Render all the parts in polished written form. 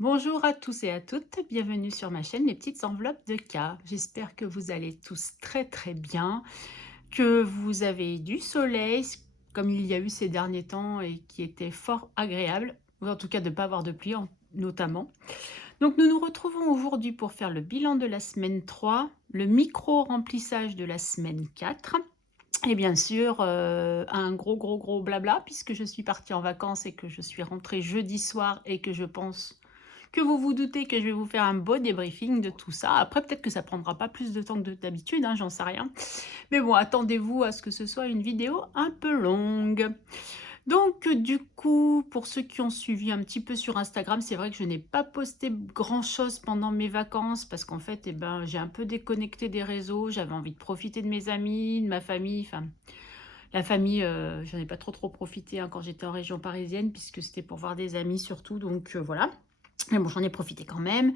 Bonjour à tous et à toutes, bienvenue sur ma chaîne Les Petites Enveloppes de K. J'espère que vous allez tous très très bien, que vous avez du soleil, comme il y a eu ces derniers temps et qui était fort agréable, ou en tout cas de ne pas avoir de pluie notamment. Donc nous nous retrouvons aujourd'hui pour faire le bilan de la semaine 3, le micro-remplissage de la semaine 4. Et bien sûr, un gros blabla puisque je suis partie en vacances et que je suis rentrée jeudi soir et que je pense que vous vous doutez que je vais vous faire un beau débriefing de tout ça. Après, peut-être que ça prendra pas plus de temps que d'habitude, hein, j'en sais rien. Mais bon, attendez-vous à ce que ce soit une vidéo un peu longue. Donc, du coup, pour ceux qui ont suivi un petit peu sur Instagram, c'est vrai que je n'ai pas posté grand-chose pendant mes vacances parce qu'en fait, eh ben, j'ai un peu déconnecté des réseaux. J'avais envie de profiter de mes amis, de ma famille. Enfin, la famille, j'en ai pas trop profité hein, quand j'étais en région parisienne puisque c'était pour voir des amis surtout. Donc, voilà. Mais bon, j'en ai profité quand même.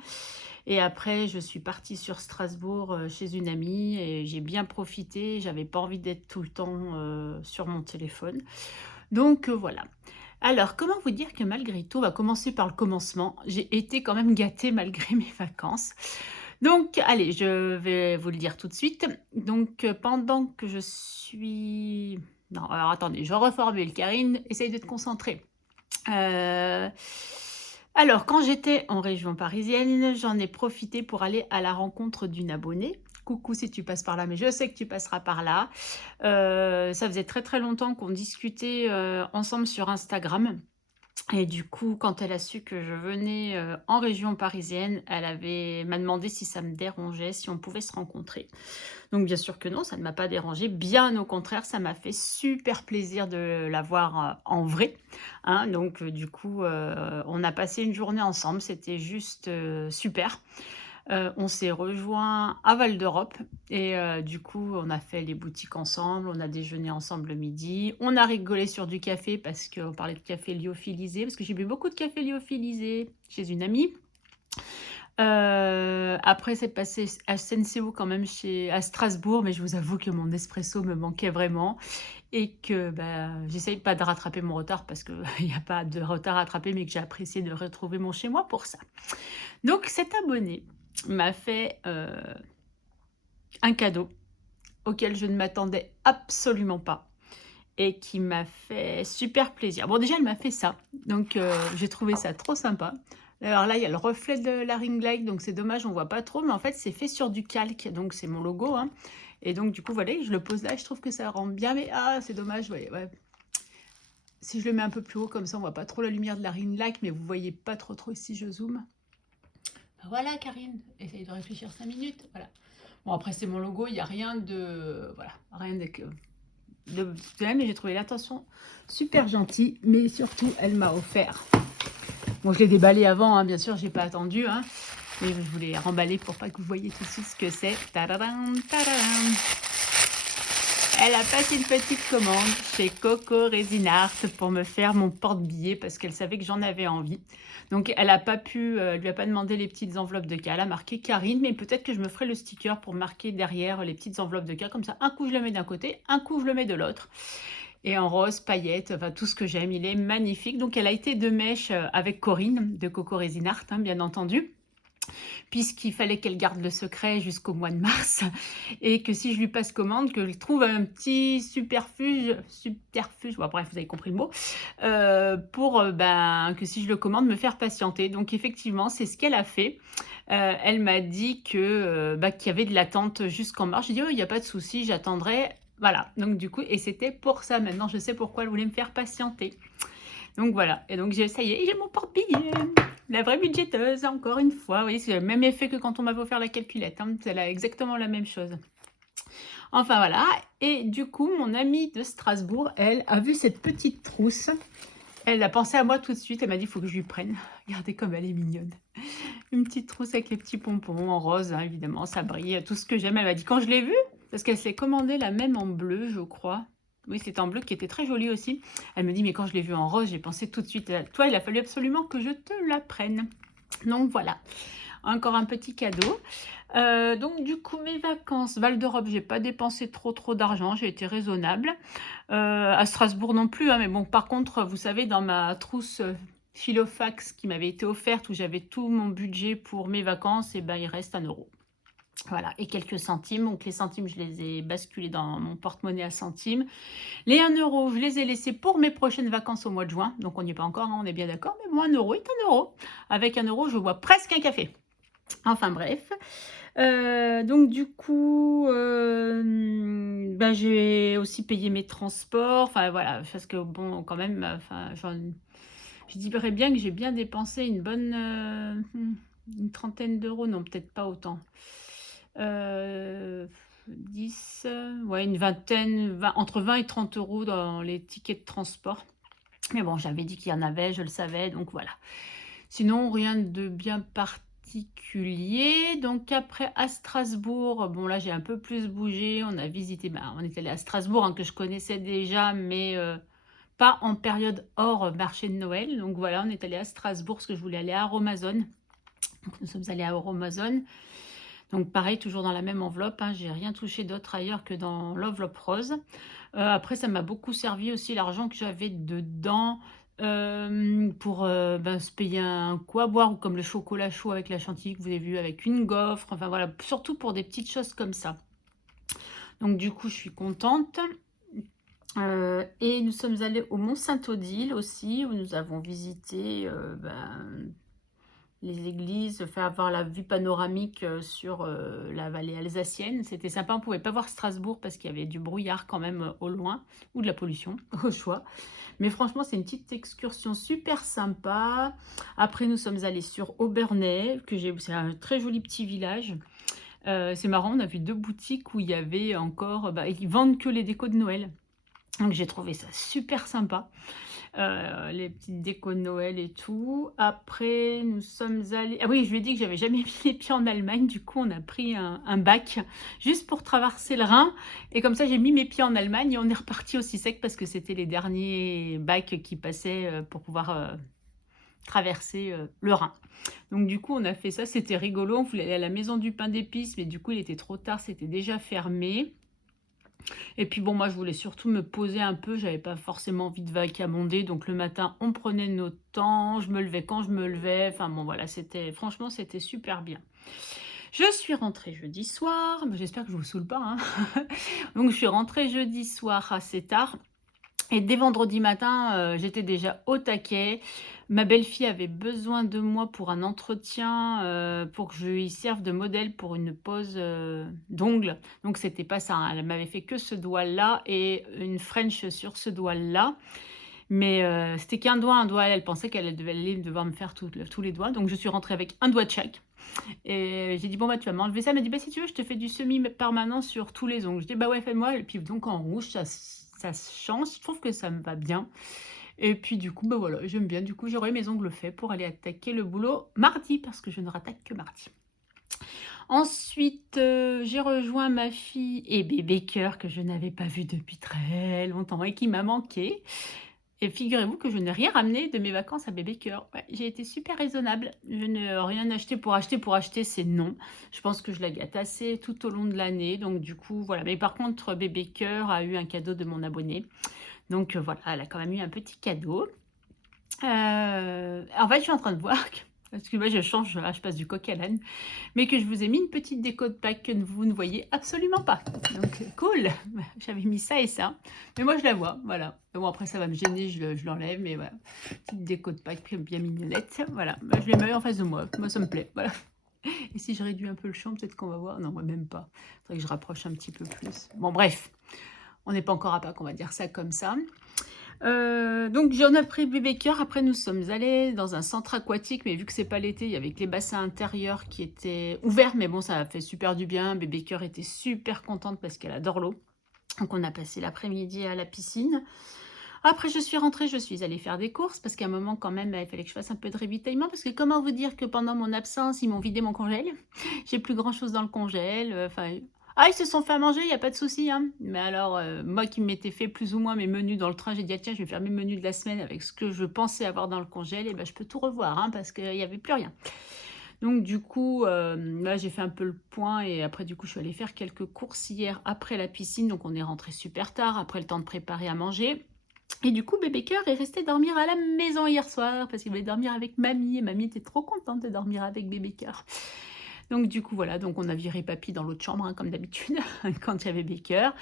Et après, je suis partie sur Strasbourg chez une amie et j'ai bien profité. J'avais pas envie d'être tout le temps sur mon téléphone. Donc voilà. Alors, comment vous dire que malgré tout, on va commencer par le commencement. J'ai été quand même gâtée malgré mes vacances. Donc, allez, je vais vous le dire tout de suite. Donc, pendant que je suis... Non, alors attendez, je reformule. Karine, essaye de te concentrer. Heu, alors quand j'étais en région parisienne, j'en ai profité pour aller à la rencontre d'une abonnée. Coucou si tu passes par là, mais je sais que tu passeras par là. Ça faisait très longtemps qu'on discutait, ensemble sur Instagram et du coup, quand elle a su que je venais, en région parisienne, m'a demandé si ça me dérangeait, si on pouvait se rencontrer. Donc bien sûr que non, ça ne m'a pas dérangée, bien au contraire, ça m'a fait super plaisir de la voir, en vrai, hein. Donc du coup, on a passé une journée ensemble, c'était juste, super. On s'est rejoints à Val d'Europe et du coup, on a fait les boutiques ensemble, on a déjeuné ensemble le midi, on a rigolé sur du café parce qu'on parlait de café lyophilisé, parce que j'ai bu beaucoup de café lyophilisé chez une amie. Après c'est passé à SNCO quand même à Strasbourg, mais je vous avoue que mon espresso me manquait vraiment et que, bah, j'essaye pas de rattraper mon retard parce qu'il y a pas de retard à rattraper, mais que j'ai apprécié de retrouver mon chez moi pour ça. Donc cet abonné m'a fait, un cadeau auquel je ne m'attendais absolument pas et qui m'a fait super plaisir. Bon déjà elle m'a fait ça, donc j'ai trouvé ça trop sympa. Alors là, il y a le reflet de la ring light, donc c'est dommage, on voit pas trop, mais en fait c'est fait sur du calque, donc c'est mon logo, hein. Et donc du coup voilà, je le pose là, je trouve que ça rend bien, mais ah c'est dommage, ouais. Si je le mets un peu plus haut comme ça, on voit pas trop la lumière de la ring light, mais vous voyez pas trop si je zoome. Voilà Karine, essaye de réfléchir 5 minutes, voilà. Bon après c'est mon logo, il y a rien de... Voilà, rien de mais j'ai trouvé l'attention super gentille, mais surtout elle m'a offert. Bon, je l'ai déballé avant, hein, bien sûr, j'ai pas attendu, hein, mais je voulais remballer pour pas que vous voyez tout de suite ce que c'est. Tadadam, tadadam. Elle a passé une petite commande chez Coco Resin Art pour me faire mon porte-billets parce qu'elle savait que j'en avais envie. Donc elle a pas pu, lui a pas demandé les petites enveloppes de cas. Elle a marqué Karine, mais peut-être que je me ferai le sticker pour marquer derrière les petites enveloppes de cas. Comme ça, un coup je le mets d'un côté, un coup je le mets de l'autre. Et en rose, paillettes, enfin tout ce que j'aime, il est magnifique. Donc elle a été de mèche avec Corinne de Coco Resin Art, hein, bien entendu, puisqu'il fallait qu'elle garde le secret jusqu'au mois de mars et que si je lui passe commande, que je trouve un petit superfuge, bon, bref, vous avez compris le mot, pour ben, que si je le commande, me faire patienter. Donc effectivement, c'est ce qu'elle a fait. Elle m'a dit que bah, qu'il y avait de l'attente jusqu'en mars. J'ai dit, oh, il n'y a pas de souci, j'attendrai. Voilà, donc du coup, et c'était pour ça. Maintenant, je sais pourquoi elle voulait me faire patienter. Donc voilà, et donc ça y est, j'ai mon porte-billets. La vraie budgéteuse, encore une fois. Oui, c'est le même effet que quand on m'avait offert la calculette. Hein. C'est exactement la même chose. Enfin voilà, et du coup, mon amie de Strasbourg, elle, a vu cette petite trousse. Elle a pensé à moi tout de suite. Elle m'a dit, il faut que je lui prenne. Regardez comme elle est mignonne. Une petite trousse avec les petits pompons en rose, hein, évidemment, ça brille. Tout ce que j'aime. Elle m'a dit, quand je l'ai vue, parce qu'elle s'est commandée la même en bleu, je crois. Oui, c'était en bleu qui était très jolie aussi. Elle me dit, mais quand je l'ai vue en rose, j'ai pensé tout de suite à toi. Il a fallu absolument que je te la prenne. Donc voilà, encore un petit cadeau. Donc du coup, mes vacances, Val d'Europe, j'ai pas dépensé trop d'argent, j'ai été raisonnable. À Strasbourg non plus, hein, mais bon, par contre, vous savez, dans ma trousse Filofax qui m'avait été offerte où j'avais tout mon budget pour mes vacances et ben, il reste 1 €. Voilà et quelques centimes, donc les centimes, je les ai basculés dans mon porte-monnaie à centimes. Les 1 €, je les ai laissés pour mes prochaines vacances au mois de juin, donc on n'y est pas encore, hein, on est bien d'accord, mais bon 1 € est 1 €. Avec 1 €, je bois presque un café. Enfin bref, donc du coup, bah, j'ai aussi payé mes transports, enfin voilà, parce que bon quand même, enfin je dirais bien que j'ai bien dépensé une bonne, une trentaine d'euros, non peut-être pas autant. Heu, 10, ouais une vingtaine, 20 entre 20 et 30 € dans les tickets de transport. Mais bon, j'avais dit qu'il y en avait, je le savais, donc voilà. Sinon, rien de bien particulier. Donc après, à Strasbourg, bon là, j'ai un peu plus bougé. On a visité, ben, on est allé à Strasbourg, hein, que je connaissais déjà, mais pas en période hors marché de Noël. Donc voilà, on est allé à Strasbourg parce que je voulais aller à Euromazone. Donc nous sommes allés à Euromazone. Donc pareil, toujours dans la même enveloppe, hein, j'ai rien touché d'autre ailleurs que dans l'enveloppe rose. Après ça m'a beaucoup servi aussi l'argent que j'avais dedans, pour, ben, se payer un coup à boire ou comme le chocolat chaud avec la chantilly que vous avez vu, avec une gaufre, enfin voilà, surtout pour des petites choses comme ça. Donc du coup, je suis contente, et nous sommes allés au Mont Saint-Odile aussi, où nous avons visité, ben les églises, faire avoir la vue panoramique, sur, la vallée alsacienne. C'était sympa, on pouvait pas voir Strasbourg parce qu'il y avait du brouillard quand même, au loin ou de la pollution, au choix. Mais franchement, c'est une petite excursion super sympa. Après, nous sommes allés sur Obernai, c'est un très joli petit village. C'est marrant, on a vu 2 boutiques où il y avait encore, bah, ils vendent que les décos de Noël. Donc j'ai trouvé ça super sympa. Les petites décos de Noël et tout. Après, nous sommes allés ah oui, je lui ai dit que j'avais jamais mis les pieds en Allemagne. Du coup, on a pris un bac juste pour traverser le Rhin et comme ça, j'ai mis mes pieds en Allemagne et on est reparti aussi sec parce que c'était les derniers bacs qui passaient, pour pouvoir, traverser, le Rhin. Donc du coup, on a fait ça, c'était rigolo. On voulait aller à la maison du pain d'épices, mais du coup, il était trop tard, c'était déjà fermé. Et puis bon, moi, je voulais surtout me poser un peu, j'avais pas forcément envie de vagabonder, donc le matin, on prenait notre temps, je me levais quand je me levais, enfin bon, voilà, franchement, c'était super bien. Je suis rentrée jeudi soir, mais j'espère que je vous saoule pas, hein. Donc je suis rentrée jeudi soir assez tard et dès vendredi matin, j'étais déjà au taquet. Ma belle-fille avait besoin de moi pour un entretien, pour que je lui serve de modèle pour une pose, d'ongles. Donc c'était pas ça, hein, elle m'avait fait que ce doigt-là et une French sur ce doigt-là. Mais, c'était qu'un doigt, un doigt. Elle pensait qu'elle devait allait devoir me faire tous les doigts. Donc je suis rentrée avec un doigt de chaque et j'ai dit: «Bon, bah, tu vas m'enlever ça». Elle m'a dit: «Bah, si tu veux, je te fais du semi-permanent sur tous les ongles». Je dis: «Bah, ouais, fais-moi» et puis donc en rouge, ça change. Je trouve que ça me va bien et puis du coup, bah, voilà, j'aime bien. Du coup, j'aurai mes ongles faits pour aller attaquer le boulot mardi parce que je ne rattaque que mardi. Ensuite, j'ai rejoint ma fille et bébé cœur que je n'avais pas vu depuis très longtemps et qui m'a manqué. Et figurez-vous que je n'ai rien ramené de mes vacances à bébé cœur. Ouais, j'ai été super raisonnable. Je n'ai rien acheté pour acheter. Pour acheter, c'est non. Je pense que je la gâte assez tout au long de l'année. Donc du coup, voilà. Mais par contre, bébé cœur a eu un cadeau de mon abonné. Donc voilà, elle a quand même eu un petit cadeau. En fait, je suis en train de voir parce que moi je change, je passe du coq à l'âne, mais que je vous ai mis une petite déco de Pâques que vous ne voyez absolument pas. Donc cool! J'avais mis ça et ça, mais moi je la vois, voilà. Bon après ça va me gêner, je l'enlève, mais voilà. Petite déco de Pâques bien mignonnette, voilà. Bah, je les mets en face de moi ça me plaît, voilà. Et si je réduis un peu le champ, peut-être qu'on va voir non, moi même pas. Faudrait que je rapproche un petit peu plus. Bon bref, on n'est pas encore à Pâques, on va dire ça comme ça. Donc j'en ai pris bébé cœur. Après nous sommes allés dans un centre aquatique, mais vu que c'est pas l'été, il y avait que les bassins intérieurs qui étaient ouverts, mais bon ça a fait super du bien. Bébé cœur était super contente parce qu'elle adore l'eau. Donc on a passé l'après-midi à la piscine. Après je suis rentrée, je suis allée faire des courses parce qu'à un moment quand même, il fallait que je fasse un peu de ravitaillement parce que comment vous dire que pendant mon absence, ils m'ont vidé mon congèle. J'ai plus grand chose dans le congèle, enfin ah, ils se sont fait à manger, il y a pas de souci, hein. Mais alors, moi qui m'étais fait plus ou moins mes menus dans le train, j'ai dit: «Ah tiens, je vais faire mes menus de la semaine avec ce que je pensais avoir dans le congèle et ben je peux tout revoir, hein, parce qu'il y avait plus rien». Donc du coup, là, j'ai fait un peu le point et après du coup, je suis allée faire quelques courses hier après la piscine, donc on est rentré super tard, après le temps de préparer à manger. Et du coup, bébé cœur est resté dormir à la maison hier soir parce qu'il voulait dormir avec mamie et mamie était trop contente de dormir avec bébé cœur. Donc du coup, voilà, donc on a viré papy dans l'autre chambre, hein, comme d'habitude, quand il y avait bébé cœur.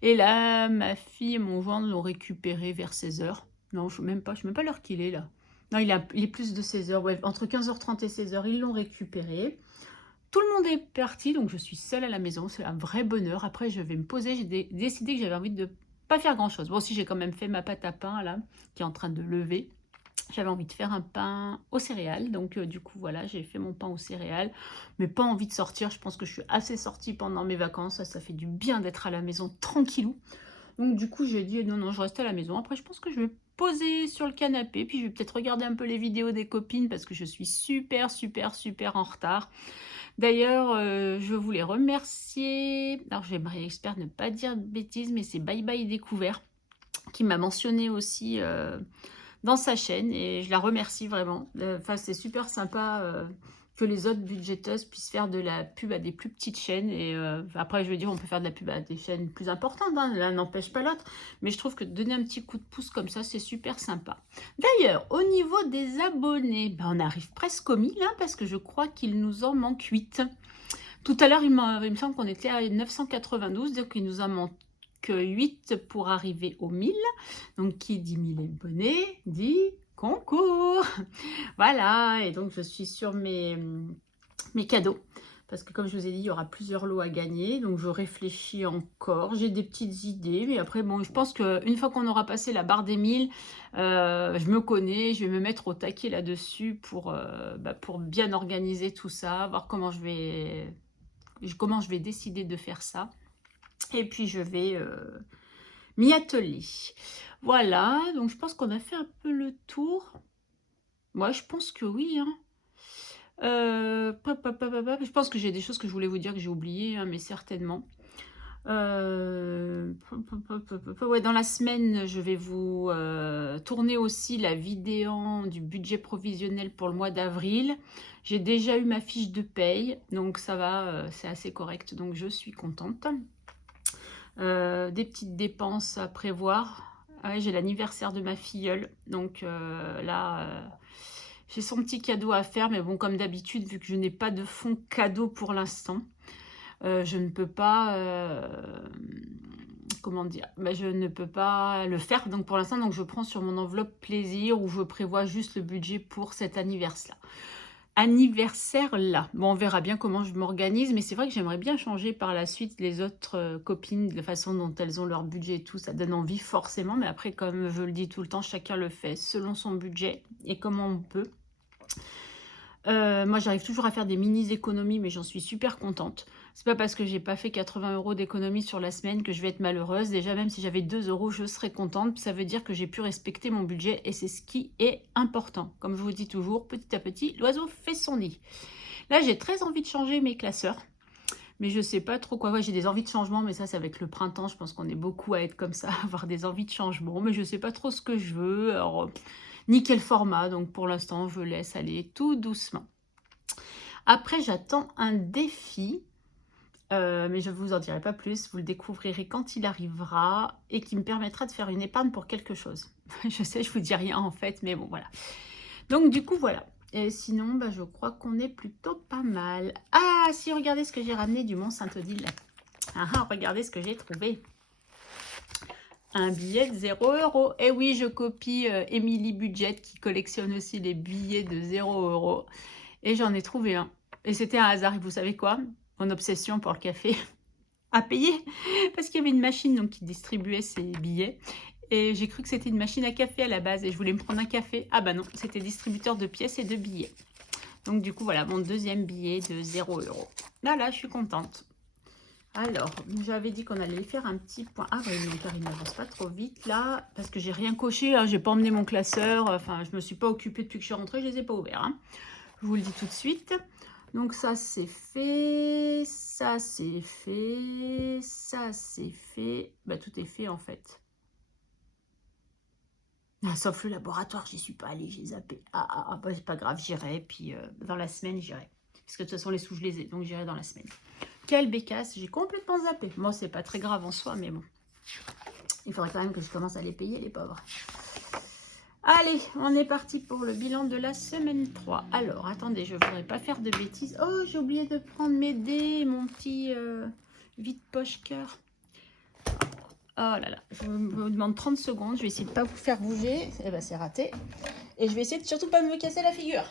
Et là, ma fille et mon gendre l'ont récupéré vers 16 heures. Non, je sais même pas l'heure qu'il est là. Non, il est plus de 16 heures, ouais, entre 15h30 et 16 heures, ils l'ont récupéré. Tout le monde est parti, donc je suis seule à la maison, c'est un vrai bonheur. Après, je vais me poser, j'ai décidé que j'avais envie de pas faire grand-chose. Bon, si j'ai quand même fait ma pâte à pain, là, qui est en train de lever. J'avais envie de faire un pain aux céréales, donc du coup, voilà, j'ai fait mon pain aux céréales, mais pas envie de sortir. Je pense que je suis assez sortie pendant mes vacances, ça fait du bien d'être à la maison tranquillou. Donc du coup, j'ai dit: «Non, non, je reste à la maison». Après, je pense que je vais me poser sur le canapé, puis je vais peut-être regarder un peu les vidéos des copines parce que je suis super, super, super en retard. D'ailleurs, je voulais remercier, alors j'espère ne pas dire de bêtises, mais c'est Bye Bye Découvert qui m'a mentionné aussi, dans sa chaîne et je la remercie vraiment. Enfin, c'est super sympa, que les autres budgéteuses puissent faire de la pub à des plus petites chaînes et après je veux dire on peut faire de la pub à des chaînes plus importantes, hein, l'un n'empêche pas l'autre, mais je trouve que donner un petit coup de pouce comme ça, c'est super sympa. D'ailleurs, au niveau des abonnés, ben, on arrive presque aux 1000, hein, parce que je crois qu'il nous en manque 8. Tout à l'heure, il me semble qu'on était à 992, donc il nous en manque 8 pour arriver aux 1000. Donc, qui dit 1000 abonnés, dit concours. Voilà, et donc je suis sur mes cadeaux. Parce que comme je vous ai dit, il y aura plusieurs lots à gagner. Donc, je réfléchis encore. J'ai des petites idées. Mais après, bon, je pense qu'une fois qu'on aura passé la barre des 1000, je me connais. Je vais me mettre au taquet là-dessus pour bien organiser tout ça. Voir comment je vais décider de faire ça. Et puis, je vais m'y atteler. Voilà, donc je pense qu'on a fait un peu le tour. Moi, je pense que oui, hein. Je pense que j'ai des choses que je voulais vous dire que j'ai oubliées, hein, mais certainement. Ouais, dans la semaine, je vais vous tourner aussi la vidéo du budget provisionnel pour le mois d'avril. J'ai déjà eu ma fiche de paye, donc ça va, c'est assez correct, donc je suis contente. Des petites dépenses à prévoir. Ouais, j'ai l'anniversaire de ma filleule, donc là, j'ai son petit cadeau à faire, mais bon, comme d'habitude, vu que je n'ai pas de fonds cadeau pour l'instant, je ne peux pas, comment dire? Bah, je ne peux pas le faire, donc pour l'instant, donc je prends sur mon enveloppe plaisir où je prévois juste le budget pour cet anniversaire-là. Bon, on verra bien comment je m'organise, mais c'est vrai que j'aimerais bien changer par la suite les autres copines, de la façon dont elles ont leur budget et tout. Ça donne envie forcément, mais après, comme je le dis tout le temps, chacun le fait selon son budget et comment on peut. Moi, j'arrive toujours à faire des mini économies, mais j'en suis super contente. C'est pas parce que j'ai pas fait 80 € d'économie sur la semaine que je vais être malheureuse. Déjà, même si j'avais 2 €, je serais contente. Ça veut dire que j'ai pu respecter mon budget et c'est ce qui est important. Comme je vous dis toujours, petit à petit, l'oiseau fait son nid. Là, j'ai très envie de changer mes classeurs, mais je sais pas trop quoi. Ouais, j'ai des envies de changement, mais ça, c'est avec le printemps. Je pense qu'on est beaucoup à être comme ça, à avoir des envies de changement, mais je sais pas trop ce que je veux. Alors, ni quel format, donc pour l'instant, je laisse aller tout doucement. Après, j'attends un défi, mais je ne vous en dirai pas plus. Vous le découvrirez quand il arrivera et qui me permettra de faire une épargne pour quelque chose. Je sais, je vous dis rien en fait, mais bon, voilà. Donc du coup, voilà. Et sinon, bah, je crois qu'on est plutôt pas mal. Ah, si, regardez ce que j'ai ramené du Mont-Saint-Odile. Ah, ah, regardez ce que j'ai trouvé. Un billet de 0 €. Et oui, je copie Emily Budget qui collectionne aussi les billets de 0 €. Et j'en ai trouvé un. Et c'était un hasard. Et vous savez quoi? Mon obsession pour le café a payé. Parce qu'il y avait une machine donc, qui distribuait ces billets. Et j'ai cru que c'était une machine à café à la base. Et je voulais me prendre un café. Ah bah non, c'était distributeur de pièces et de billets. Donc du coup, voilà, mon deuxième billet de 0 €. Là, je suis contente. Alors, j'avais dit qu'on allait faire un petit point. Ah oui, non, car il n'avance pas trop vite là, parce que j'ai rien coché, hein, j'ai pas emmené mon classeur, enfin, je me suis pas occupée depuis que je suis rentrée, je les ai pas ouverts. Hein. Je vous le dis tout de suite. Donc ça, c'est fait, ça, c'est fait, ça, c'est fait. Bah, tout est fait en fait. Ah, sauf le laboratoire, j'y suis pas allée, j'ai zappé. Bah, c'est pas grave, j'irai, puis dans la semaine, j'irai. Parce que de toute façon, les sous, je les ai, donc j'irai dans la semaine. Quelle bécasse, j'ai complètement zappé. Moi, c'est pas très grave en soi, mais bon. Il faudrait quand même que je commence à les payer, les pauvres. Allez, on est parti pour le bilan de la semaine 3. Alors, attendez, je ne voudrais pas faire de bêtises. Oh, j'ai oublié de prendre mes dés, mon petit vide-poche cœur. Oh là là, je vous demande 30 secondes. Je vais essayer de ne pas vous faire bouger. Eh ben, c'est raté. Et je vais essayer de surtout pas me casser la figure.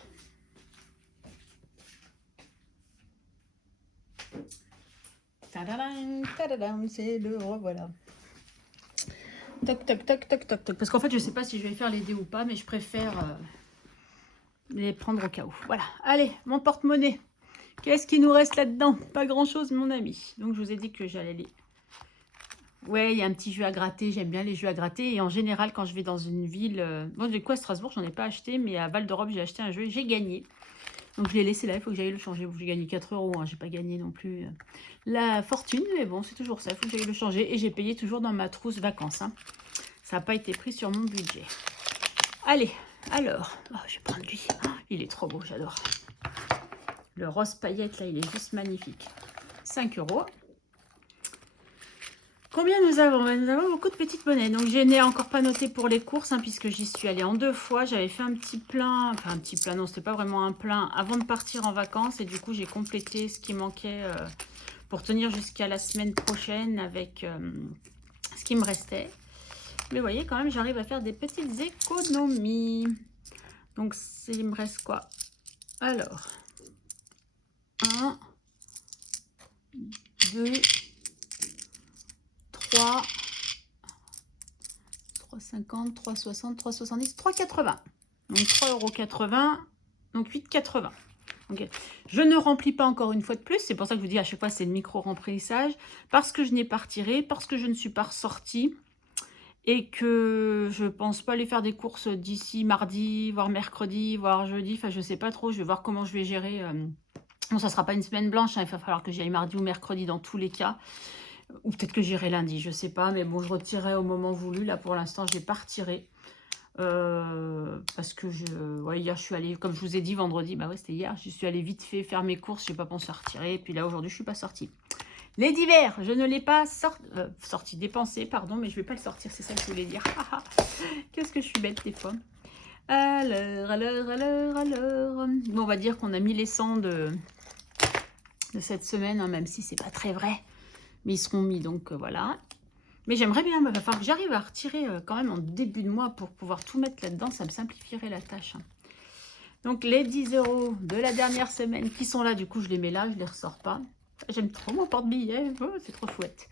Tadadam, tadadam, c'est le revoilà. Toc, toc, toc, toc, toc, toc. Parce qu'en fait, je ne sais pas si je vais faire les dés ou pas, mais je préfère les prendre au cas où. Voilà. Allez, mon porte-monnaie. Qu'est-ce qui nous reste là-dedans? Pas grand-chose, mon ami. Donc, je vous ai dit que j'allais les... Ouais, il y a un petit jeu à gratter. J'aime bien les jeux à gratter. Et en général, quand je vais dans une ville... Bon, du coup, à Strasbourg, j'en ai pas acheté. Mais à Val d'Europe, j'ai acheté un jeu. J'ai gagné. Donc, je l'ai laissé là. Il faut que j'aille le changer. J'ai gagné 4 €. Hein. J'ai pas gagné non plus la fortune. Mais bon, c'est toujours ça. Il faut que j'aille le changer. Et j'ai payé toujours dans ma trousse vacances. Hein. Ça n'a pas été pris sur mon budget. Allez, alors... Oh, je vais prendre lui. Oh, il est trop beau, j'adore. Le rose paillette, là, il est juste magnifique. 5 €. Combien nous avons? Nous avons beaucoup de petites monnaies. Donc, je n'ai encore pas noté pour les courses, hein, puisque j'y suis allée en 2 fois. J'avais fait un petit plein, enfin un petit plein, non, c'était pas vraiment un plein, avant de partir en vacances. Et du coup, j'ai complété ce qui manquait pour tenir jusqu'à la semaine prochaine avec ce qui me restait. Mais vous voyez, quand même, j'arrive à faire des petites économies. Donc, il me reste quoi? Alors, 1, 2, 3, 3,50, 3,60, 3,70, 3,80. Donc 3,80 €, donc 8,80. Okay. Je ne remplis pas encore une fois de plus, c'est pour ça que je vous dis à chaque fois c'est le micro-remplissage, parce que je n'ai pas retiré, parce que je ne suis pas ressortie, et que je pense pas aller faire des courses d'ici mardi, voire mercredi, voire jeudi, enfin je sais pas trop, je vais voir comment je vais gérer. Bon, ça sera pas une semaine blanche, hein, il va falloir que j'y aille mardi ou mercredi dans tous les cas. Ou peut-être que j'irai lundi, je sais pas. Mais bon, je retirerai au moment voulu. Là, pour l'instant, je n'ai pas retiré. Parce que ouais, hier, je suis allée, comme je vous ai dit, vendredi. Bah ouais, c'était hier. Je suis allée vite fait faire mes courses. Je n'ai pas pensé à retirer. Et puis là, aujourd'hui, je ne suis pas sortie. Les divers, je ne l'ai pas sorti, dépensé, pardon. Mais je ne vais pas le sortir, c'est ça que je voulais dire. Qu'est-ce que je suis bête des fois. Alors. Bon, on va dire qu'on a mis les 100 de cette semaine, hein, même si c'est pas très vrai. Mais ils seront mis, donc voilà. Mais j'aimerais bien, il va falloir que j'arrive à retirer quand même en début de mois pour pouvoir tout mettre là-dedans. Ça me simplifierait la tâche. Hein. Donc les 10 € de la dernière semaine qui sont là, du coup je les mets là, je ne les ressors pas. J'aime trop mon porte-billet, oh, c'est trop chouette.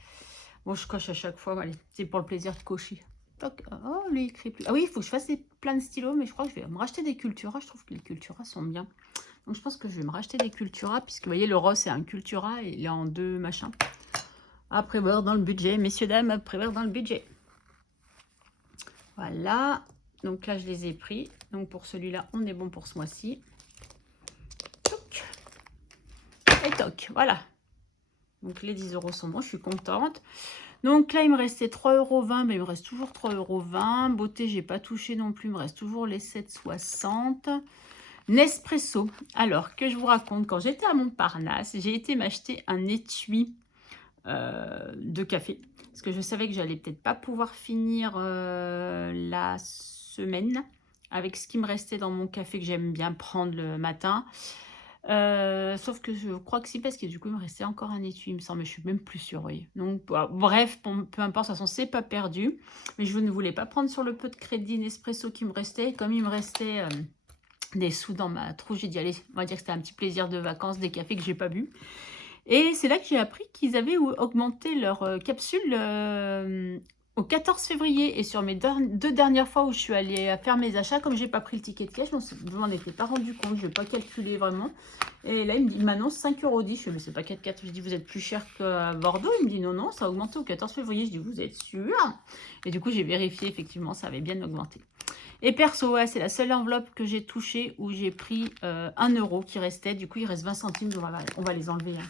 Bon, je coche à chaque fois, allez, c'est pour le plaisir de cocher. Donc, oh, lui, il écrit plus. Ah oui, il faut que je fasse plein de stylos, mais je crois que je vais me racheter des Cultura. Je trouve que les Cultura sont bien. Donc je pense que je vais me racheter des Cultura, puisque vous voyez, le rose c'est un Cultura et il est en 2 machins. À prévoir dans le budget, messieurs, dames, à prévoir dans le budget. Voilà. Donc là, je les ai pris. Donc pour celui-là, on est bon pour ce mois-ci. Toc. Et toc. Voilà. Donc les 10 € sont bons, je suis contente. Donc là, il me restait 3,20 €, mais il me reste toujours 3,20 €. Beauté, j'ai pas touché non plus, il me reste toujours les 7,60 €. Nespresso. Alors, que je vous raconte, quand j'étais à Montparnasse, j'ai été m'acheter un étui de café. Parce que je savais que j'allais peut-être pas pouvoir finir la semaine avec ce qui me restait dans mon café que j'aime bien prendre le matin. Sauf que je crois que si, parce que du coup, il me restait encore un étui, il me semble, mais je suis même plus sûre, oui. Donc, bref, peu importe, de toute façon, c'est pas perdu. Mais je ne voulais pas prendre sur le peu de crédit Nespresso qui me restait. Comme il me restait des sous dans ma trousse, j'ai dit, allez, on va dire que c'était un petit plaisir de vacances, des cafés que j'ai pas bu. Et c'est là que j'ai appris qu'ils avaient augmenté leur capsule au 14 février. Et sur mes 2 dernières fois où je suis allée faire mes achats, comme je n'ai pas pris le ticket de caisse, je m'en étais pas rendu compte, je n'ai pas calculé vraiment. Et là, il m'annonce 5,10 €. Je fais, mais c'est pas 4,4 €. Je dis, vous êtes plus cher qu'à Bordeaux? Il me dit, non, non, ça a augmenté au 14 février. Je dis, vous êtes sûr? Et du coup, j'ai vérifié, effectivement, ça avait bien augmenté. Et perso, ouais, c'est la seule enveloppe que j'ai touchée où j'ai pris 1 € qui restait. Du coup, il reste 20 centimes, donc on va les enlever. Hein.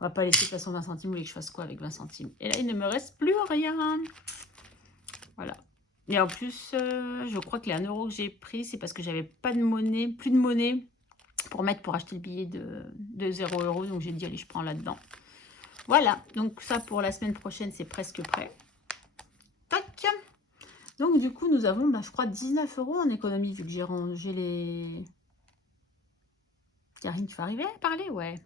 On va pas laisser de toute façon 20 centimes. Vous voulez que je fasse quoi avec 20 centimes? Et là, il ne me reste plus rien. Voilà. Et en plus, je crois que les 1 € que j'ai pris, c'est parce que j'avais pas de monnaie, plus de monnaie pour mettre pour acheter le billet de 0 €. Donc, j'ai dit, allez, je prends là-dedans. Voilà. Donc, ça, pour la semaine prochaine, c'est presque prêt. Tac. donc du coup, nous avons, bah, je crois, 19 € en économie, vu que j'ai rangé les... Karine, tu vas arriver à parler? Ouais.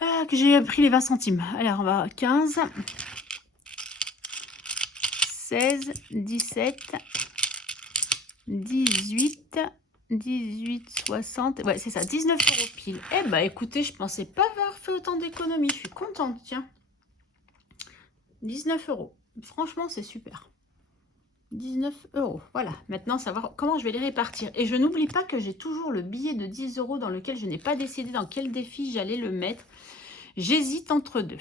Ah, que j'ai pris les 20 centimes. Alors, on va 15, 16, 17, 18, 18, 60. Ouais, c'est ça, 19 € pile. Eh bah, écoutez, je pensais pas avoir fait autant d'économies. Je suis contente, tiens. 19 €. Franchement, c'est super. 19 €. Voilà, maintenant, savoir comment je vais les répartir. Et je n'oublie pas que j'ai toujours le billet de 10 € dans lequel je n'ai pas décidé dans quel défi j'allais le mettre. J'hésite entre deux.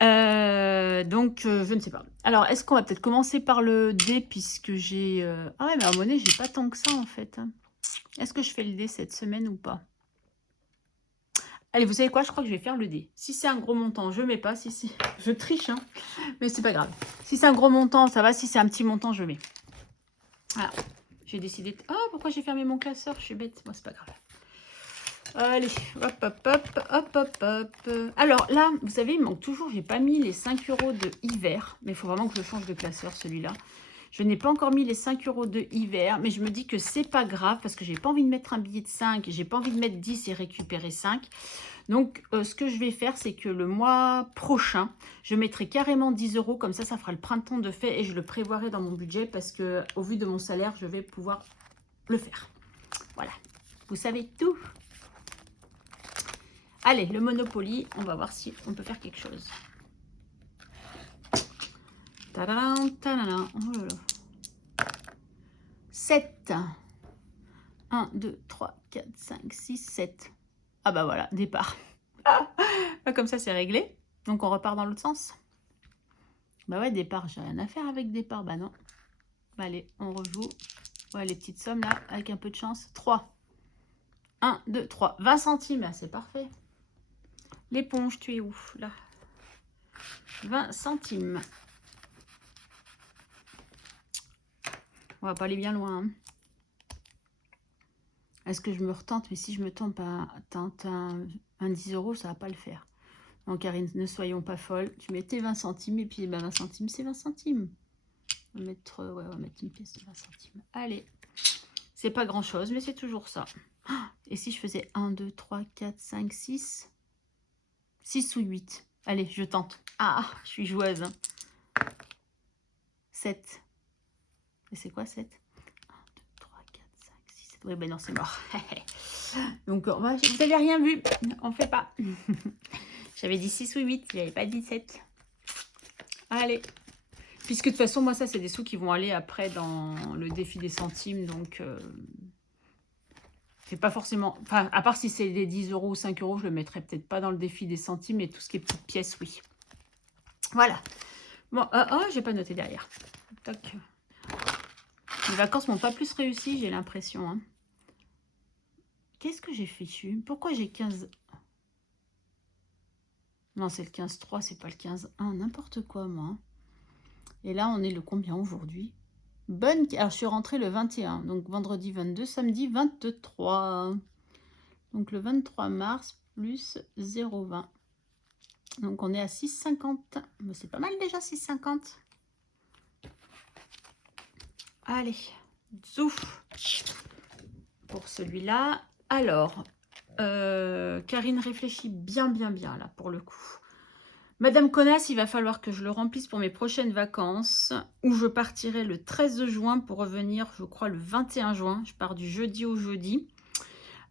Donc, je ne sais pas. Alors, est-ce qu'on va peut-être commencer par le dé puisque j'ai... Ah ouais, mais en monnaie, j'ai pas tant que ça, en fait. Est-ce que je fais le dé cette semaine ou pas? Allez, vous savez quoi? Je crois que je vais faire le dé. Si c'est un gros montant, je mets pas. Si c'est... Je triche, hein. Mais c'est pas grave. Si c'est un gros montant, ça va. Si c'est un petit montant, je mets. Voilà. J'ai décidé... De... Oh, pourquoi j'ai fermé mon classeur? Je suis bête. Moi, c'est pas grave. Allez, hop, hop, hop, hop, hop, hop. Alors là, vous savez, il manque toujours, j'ai pas mis les 5 € de hiver. Mais il faut vraiment que je change de classeur, celui-là. Je n'ai pas encore mis les 5 € de hiver, mais je me dis que c'est pas grave parce que j'ai pas envie de mettre un billet de 5, j'ai pas envie de mettre 10 et récupérer 5. Donc, ce que je vais faire, c'est que le mois prochain, je mettrai carrément 10 €, comme ça fera le printemps de fait et je le prévoirai dans mon budget parce que, au vu de mon salaire, je vais pouvoir le faire. Voilà, vous savez tout. Allez, le Monopoly, on va voir si on peut faire quelque chose. Tadadam, tadadam. Oh là là. 7. 1, 2, 3, 4, 5, 6, 7. Ah bah voilà, départ. Comme ça, c'est réglé. Donc, on repart dans l'autre sens. Bah ouais, départ, j'ai rien à faire avec départ. Bah non. Bah allez, on rejoue. Ouais, les petites sommes là, avec un peu de chance. 3. 1, 2, 3. 20 centimes, ah, c'est parfait. L'éponge, tu es où? Là. 20 centimes. On va pas aller bien loin. Hein. Est-ce que je me retente? Mais si je me tente un 10 €, ça va pas le faire. Donc, Karine, ne soyons pas folles. Tu mets tes 20 centimes et puis bah, 20 centimes, c'est 20 centimes. On va mettre, ouais, on va mettre une pièce de 20 centimes. Allez. C'est pas grand-chose, mais c'est toujours ça. Et si je faisais 1, 2, 3, 4, 5, 6 6 ou 8. Allez, je tente. Ah, je suis joueuse. 7. Et c'est quoi 7? 1, 2, 3, 4, 5, 6, 7. Oui, ben non, c'est mort. Donc, vous n'avez rien vu. On fait pas. J'avais dit 6 ou 8. J'avais pas dit 7. Allez. Puisque de toute façon, moi, ça, c'est des sous qui vont aller après dans le défi des centimes. Donc, c'est pas forcément... Enfin, à part si c'est des 10 € ou 5 €, je le mettrai peut-être pas dans le défi des centimes. Mais tout ce qui est petites pièces, oui. Voilà. Bon, j'ai pas noté derrière. Toc. Les vacances m'ont pas plus réussi, j'ai l'impression. Hein. Qu'est-ce que j'ai fichu? Pourquoi j'ai 15... Non, c'est le 15-3, c'est pas le 15-1. N'importe quoi, moi. Et là, on est le combien aujourd'hui? Bonne... Alors, je suis rentrée le 21. Donc, vendredi 22, samedi 23. Donc, le 23 mars plus 0,20. Donc, on est à 6,50. Mais c'est pas mal déjà, 6,50. Allez, zouf pour celui-là. Alors, Karine réfléchit bien, là, pour le coup. Madame Connasse, il va falloir que je le remplisse pour mes prochaines vacances, où je partirai le 13 juin pour revenir, je crois, le 21 juin. Je pars du jeudi au jeudi.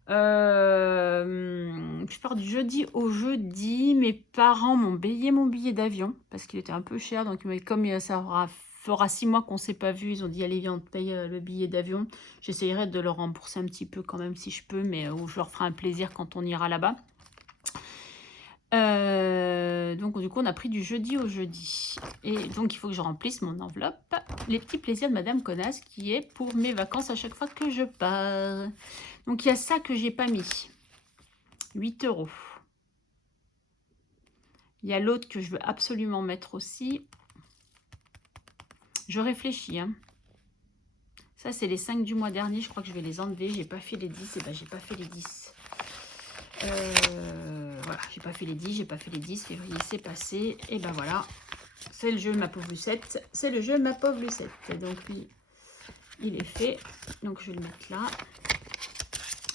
Je pars du jeudi au jeudi. Mes parents m'ont payé mon billet d'avion, parce qu'il était un peu cher. Donc, comme ça fera 6 mois qu'on ne s'est pas vu, ils ont dit, allez, viens, on te paye le billet d'avion. J'essayerai de leur rembourser un petit peu quand même si je peux, mais je leur ferai un plaisir quand on ira là-bas. Donc, du coup, on a pris du jeudi au jeudi. Et donc, il faut que je remplisse mon enveloppe. Les petits plaisirs de Madame Connasse, qui est pour mes vacances à chaque fois que je pars. Donc, il y a ça que j'ai pas mis. 8 €. Il y a l'autre que je veux absolument mettre aussi. Je réfléchis. Hein. Ça, c'est les 5 du mois dernier. Je crois que je vais les enlever. J'ai pas fait les 10. Et ben, j'ai pas fait les 10. Voilà, j'ai pas fait les 10. J'ai pas fait les 10. Février, c'est passé. Et ben voilà. C'est le jeu ma pauvre Lucette. C'est le jeu ma pauvre Lucette. Donc lui, il est fait. Donc je vais le mettre là.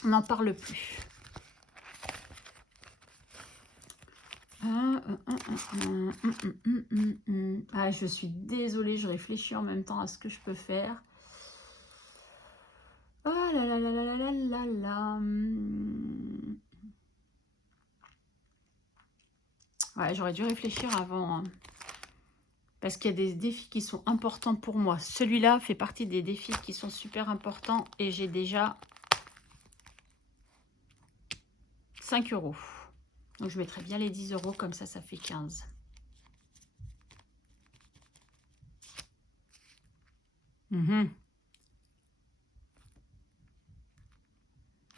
On n'en parle plus. Ah, je suis désolée, je réfléchis en même temps à ce que je peux faire. Oh là là là là là là là là. Ouais, j'aurais dû réfléchir avant. Hein. Parce qu'il y a des défis qui sont importants pour moi. Celui-là fait partie des défis qui sont super importants. Et j'ai déjà 5 €. Donc je mettrai bien les 10 €, comme ça fait 15.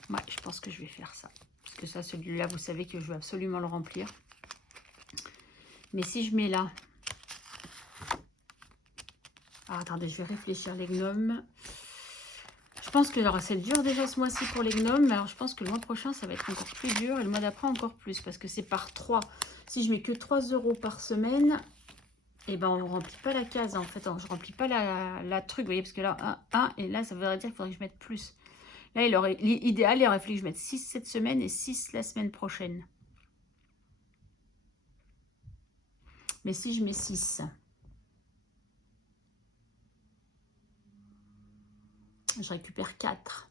Ouais, je pense que je vais faire ça. Parce que ça, celui-là, vous savez que je veux absolument le remplir. Mais si je mets là... Ah, attendez, je vais réfléchir. Les gnomes... Je pense que c'est dur déjà ce mois-ci pour les gnomes. Alors, je pense que le mois prochain, ça va être encore plus dur. Et le mois d'après, encore plus. Parce que c'est par 3. Si je mets que 3 € par semaine... Et ben on ne remplit pas la case en fait, je ne remplis pas la truc, vous voyez, parce que là, 1, et là, ça voudrait dire qu'il faudrait que je mette plus. Là, l'idéal, il aurait fallu que je mette 6 cette semaine et 6 la semaine prochaine. Mais si je mets 6, je récupère 4.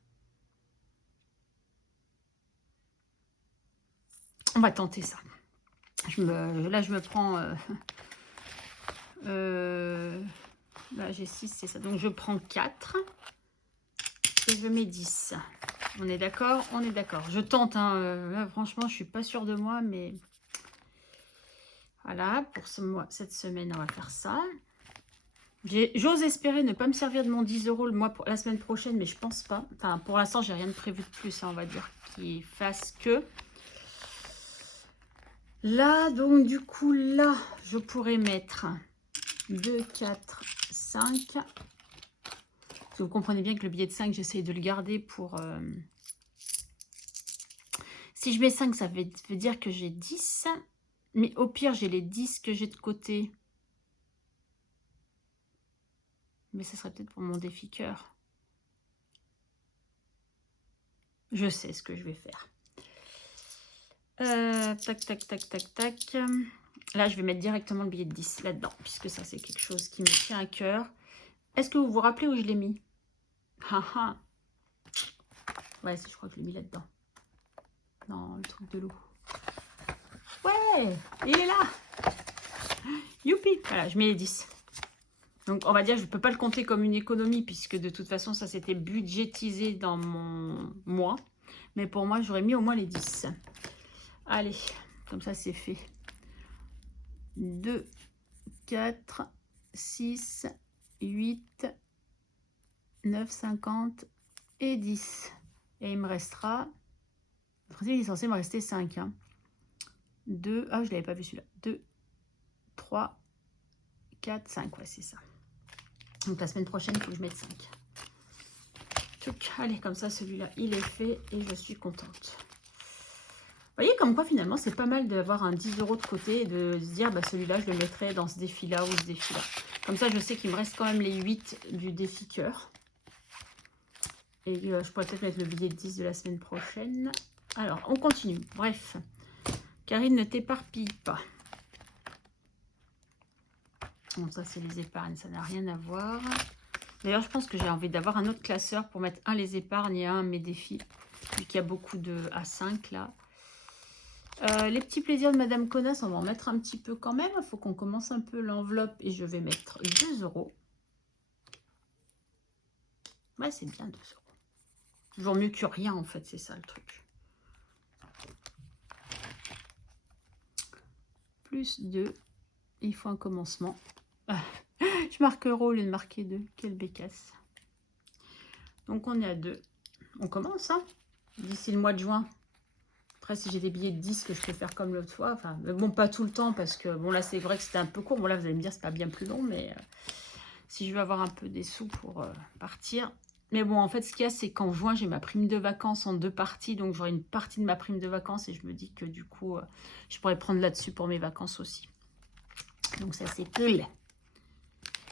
On va tenter ça. Là, je me prends... là, j'ai 6, c'est ça. Donc, je prends 4 et je mets 10. On est d'accord? On est d'accord. Je tente. Hein, là, franchement, je suis pas sûre de moi, mais... Voilà, pour cette semaine, on va faire ça. J'ose espérer ne pas me servir de mon 10 € la semaine prochaine, mais je pense pas. Enfin, pour l'instant, j'ai rien de prévu de plus, hein, on va dire, qui fasse que... Là, donc, du coup, là, je pourrais mettre 2, 4, 5. Vous comprenez bien que le billet de 5, j'essaye de le garder pour... Si je mets 5, ça veut dire que j'ai 10. Mais au pire, j'ai les 10 que j'ai de côté. Mais ça serait peut-être pour mon défi cœur. Je sais ce que je vais faire. Tac, tac, tac, tac, tac. Là, je vais mettre directement le billet de 10 là-dedans, puisque ça, c'est quelque chose qui me tient à cœur. Est-ce que vous vous rappelez où je l'ai mis? Haha. Ouais, si, je crois que je l'ai mis là-dedans. Dans le truc de l'eau. Ouais, il est là. Youpi. Voilà, je mets les 10. Donc, on va dire, je ne peux pas le compter comme une économie, puisque de toute façon, ça s'était budgétisé dans mon mois. Mais pour moi, j'aurais mis au moins les 10. Allez, comme ça, c'est fait. 2, 4, 6, 8, 9, 50 et 10. Et il me restera... Il est censé me rester 5. Hein. 2, ah, je ne l'avais pas vu celui-là. 2, 3, 4, 5. Ouais, c'est ça. Donc la semaine prochaine, il faut que je mette 5. Allez, comme ça, celui-là, il est fait et je suis contente. Vous voyez, comme quoi, finalement, c'est pas mal d'avoir un 10 € de côté et de se dire, bah, celui-là, je le mettrai dans ce défi-là ou ce défi-là. Comme ça, je sais qu'il me reste quand même les 8 du défi cœur. Et je pourrais peut-être mettre le billet de 10 de la semaine prochaine. Alors, on continue. Bref, Karine, ne t'éparpille pas. Bon, ça, c'est les épargnes, ça n'a rien à voir. D'ailleurs, je pense que j'ai envie d'avoir un autre classeur pour mettre un les épargnes et un mes défis. Vu qu'il y a beaucoup de A5 là. Les petits plaisirs de Madame Connasse, on va en mettre un petit peu quand même. Il faut qu'on commence un peu l'enveloppe et je vais mettre 2 €. Ouais, c'est bien 2 €. Toujours mieux que rien en fait, c'est ça le truc. Plus 2. Il faut un commencement. Je marque euro au lieu de marquer 2. Quelle bécasse. Donc on est à 2. On commence, hein, d'ici le mois de juin. Après, si j'ai des billets de 10 que je peux faire comme l'autre fois. Enfin, bon, pas tout le temps parce que, bon, là, c'est vrai que c'était un peu court. Bon, là, vous allez me dire, c'est pas bien plus long, mais si je veux avoir un peu des sous pour partir. Mais bon, en fait, ce qu'il y a, c'est qu'en juin, j'ai ma prime de vacances en 2 parties. Donc, j'aurai une partie de ma prime de vacances et je me dis que, du coup, je pourrais prendre là-dessus pour mes vacances aussi. Donc ça c'est cool.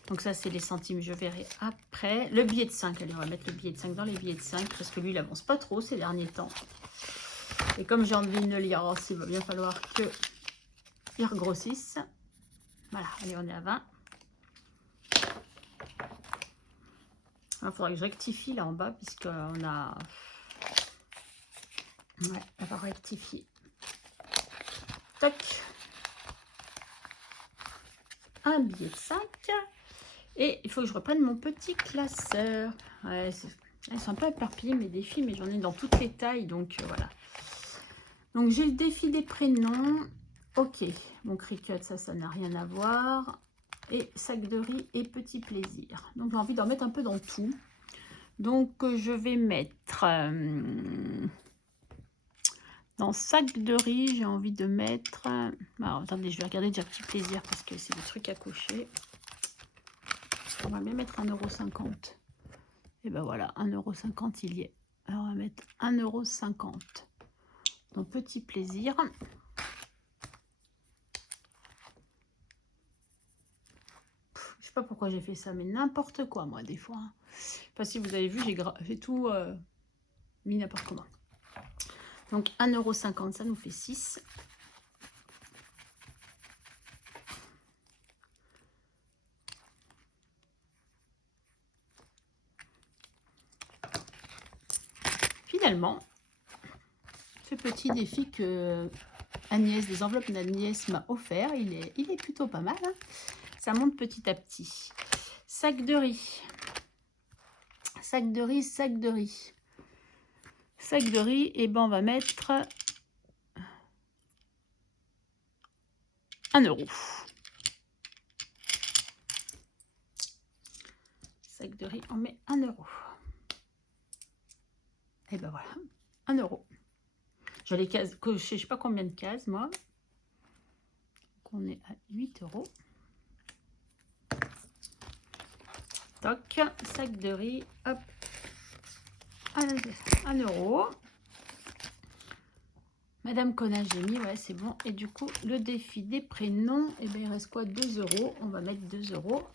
Donc ça c'est les centimes, je verrai après. Le billet de 5, allez on va mettre le billet de 5 dans les billets de 5 parce que lui il avance pas trop ces derniers temps. Et comme j'ai envie de le lire, il va bien falloir que il regrossisse. Voilà, allez on est à 20. Il faudra que je rectifie là en bas puisqu'on a... Ouais, on va rectifier. Tac. Un billet de 5. Et il faut que je reprenne mon petit classeur. Ouais, elles sont un peu éparpillées mes défis, mais j'en ai dans toutes les tailles. Donc voilà. Donc j'ai le défi des prénoms. Ok. Mon cricut, ça n'a rien à voir. Et sac de riz et petit plaisir. Donc j'ai envie d'en mettre un peu dans tout. Donc je vais mettre... dans sac de riz, j'ai envie de mettre... Alors, attendez, je vais regarder déjà petit plaisir parce que c'est des trucs à cocher. On va bien mettre 1,50 €. Et ben voilà, 1,50 € il y est. Alors on va mettre 1,50 €. Donc petit plaisir. Je sais pas pourquoi j'ai fait ça, mais n'importe quoi moi des fois. Je sais pas si vous avez vu, j'ai tout mis n'importe comment. Donc 1,50 €, ça nous fait 6. Finalement, ce petit défi que Agnès, des enveloppes d'Agnès m'a offert, il est plutôt pas mal. Hein. Ça monte petit à petit. Sac de riz. Sac de riz, sac de riz. Sac de riz, et ben on va mettre 1 €. Sac de riz, on met 1 €. Et ben voilà, 1 €. J'ai les cases cochées, je sais pas combien de cases moi. Donc on est à 8 €. Toc, sac de riz, hop, 1 €. Madame Connage, j'ai mis, ouais, c'est bon. Et du coup, le défi des prénoms, et ben il reste quoi? 2 €. On va mettre 2 €.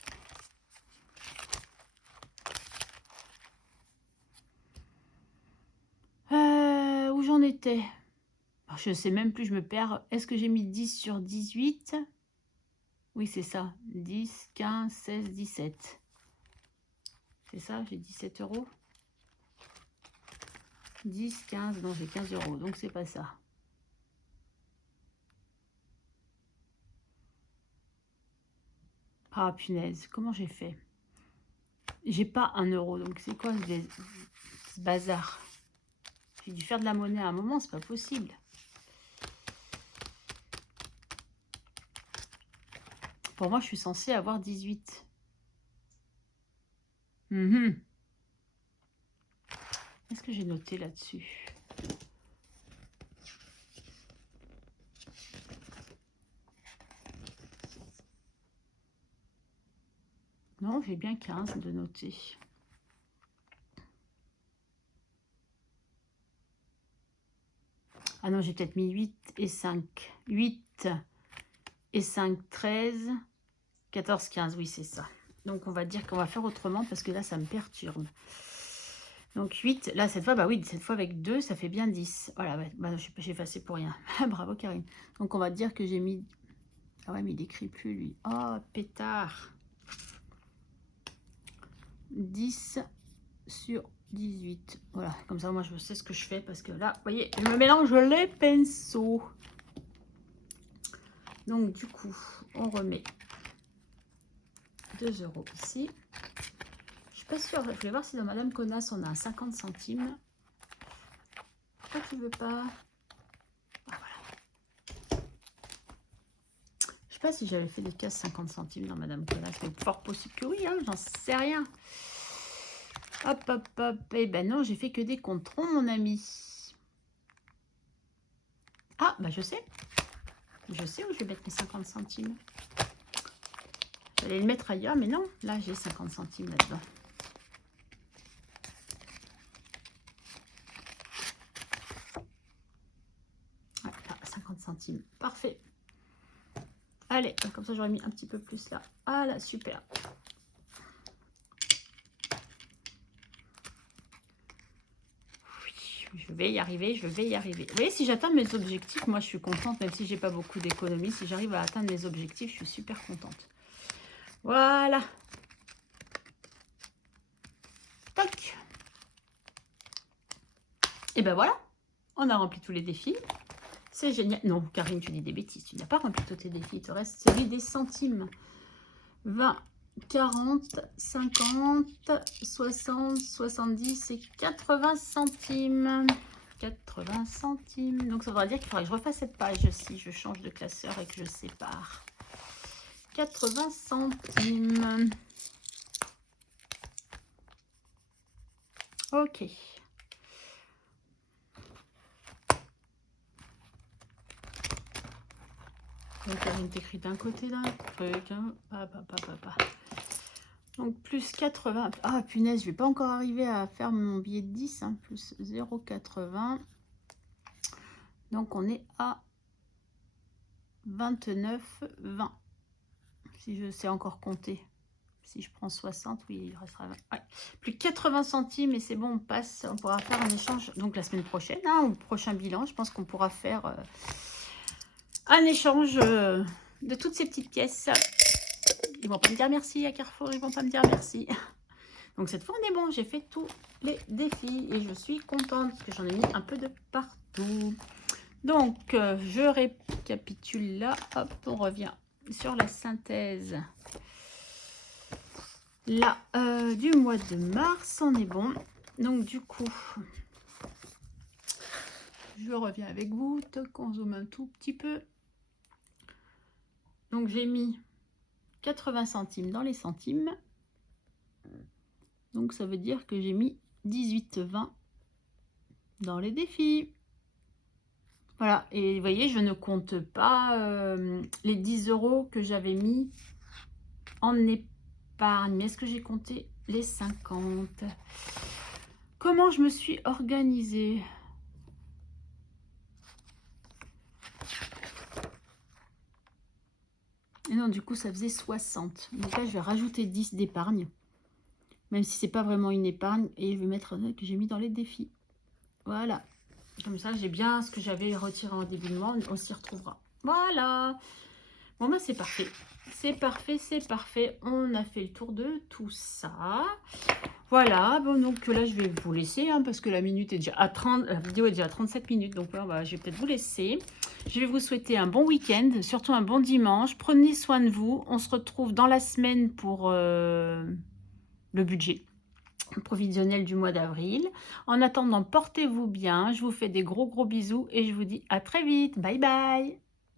Où j'en étais? Je sais même plus, je me perds. Est-ce que j'ai mis 10 sur 18? Oui, c'est ça. 10, 15, 16, 17. C'est ça, j'ai 17 €. 10, 15, non, j'ai 15 €. Donc, c'est pas ça. Ah, punaise, comment j'ai fait? J'ai pas 1 €. Donc, c'est quoi ce bazar? J'ai dû faire de la monnaie à un moment, c'est pas possible. Pour moi, je suis censée avoir 18. Qu'est-ce que j'ai noté là-dessus? Non, j'ai bien 15 de noter. Ah non, j'ai peut-être mis 8 et 5. 8 et 5, 13. 14, 15, oui, c'est ça. Donc, on va dire qu'on va faire autrement parce que là, ça me perturbe. Donc, 8, là, cette fois, bah oui, cette fois avec 2, ça fait bien 10. Voilà, ouais, bah, j'ai effacé pour rien. Bravo, Karine. Donc, on va dire que j'ai mis... Ah ouais, mais il n'écrit plus, lui. Oh, pétard. 10 sur 18. Voilà, comme ça, moi, je sais ce que je fais parce que là, vous voyez, je me mélange les pinceaux. Donc, du coup, on remet 2 € ici. Je suis pas sûre. Je vais voir si dans Madame Connasse, on a un 50 centimes. Pourquoi tu veux pas? Ah, voilà. Je sais pas si j'avais fait des cases 50 centimes dans Madame Connasse. C'est fort possible que oui, hein, j'en sais rien. Hop, hop, hop. Eh ben non, j'ai fait que des comptes ronds, mon ami. Ah, bah je sais. Je sais où je vais mettre mes 50 centimes. J'allais le mettre ailleurs, mais non. Là, j'ai 50 centimes là-dedans. Ouais, là, 50 centimes. Parfait. Allez, comme ça j'aurais mis un petit peu plus là. Ah là, super. Oui, je vais y arriver, je vais y arriver. Vous voyez, si j'atteins mes objectifs, moi je suis contente, même si j'ai pas beaucoup d'économies. Si j'arrive à atteindre mes objectifs, je suis super contente. Voilà. Tac. Et ben voilà, on a rempli tous les défis. C'est génial. Non, Karine, tu dis des bêtises. Tu n'as pas rempli tous tes défis. Il te reste celui des centimes. 20, 40, 50, 60, 70 et 80 centimes. 80 centimes. Donc ça voudra dire qu'il faudrait que je refasse cette page si je change de classeur et que je sépare. 80 centimes. Ok. Donc, Karine t'écrit d'un côté d'un truc. Hein. Donc, plus 80. Ah, punaise, je vais pas encore arriver à faire mon billet de 10. Hein, plus 0,80. Donc, on est à 29,20. Si je sais encore compter. Si je prends 60, oui, il restera 20. Ouais. Plus 80 centimes et c'est bon, on passe. On pourra faire un échange. Donc, la semaine prochaine, hein, au prochain bilan, je pense qu'on pourra faire un échange de toutes ces petites pièces. Ils vont pas me dire merci à Carrefour, ils vont pas me dire merci. Donc cette fois on est bon, j'ai fait tous les défis et je suis contente parce que j'en ai mis un peu de partout. Donc je récapitule là, hop, on revient sur la synthèse là du mois de mars, on est bon. Donc du coup, je reviens avec vous, toc, on zoome un tout petit peu. Donc j'ai mis 80 centimes dans les centimes. Donc ça veut dire que j'ai mis 18,20 dans les défis. Voilà, et vous voyez, je ne compte pas les 10 € que j'avais mis en épargne. Mais est-ce que j'ai compté les 50? Comment je me suis organisée? Et non, du coup, ça faisait 60. Donc là, je vais rajouter 10 d'épargne. Même si c'est pas vraiment une épargne. Et je vais mettre que j'ai mis dans les défis. Voilà. Comme ça, j'ai bien ce que j'avais retiré en début de mois. On s'y retrouvera. Voilà. Bon, ben, c'est parfait. C'est parfait, c'est parfait. On a fait le tour de tout ça. Voilà. Bon, donc là, je vais vous laisser hein, parce que la minute est déjà à 30. La vidéo est déjà à 37 minutes. Donc là, bah, je vais peut-être vous laisser. Je vais vous souhaiter un bon week-end, surtout un bon dimanche. Prenez soin de vous. On se retrouve dans la semaine pour le budget provisionnel du mois d'avril. En attendant, portez-vous bien. Je vous fais des gros bisous et je vous dis à très vite. Bye bye.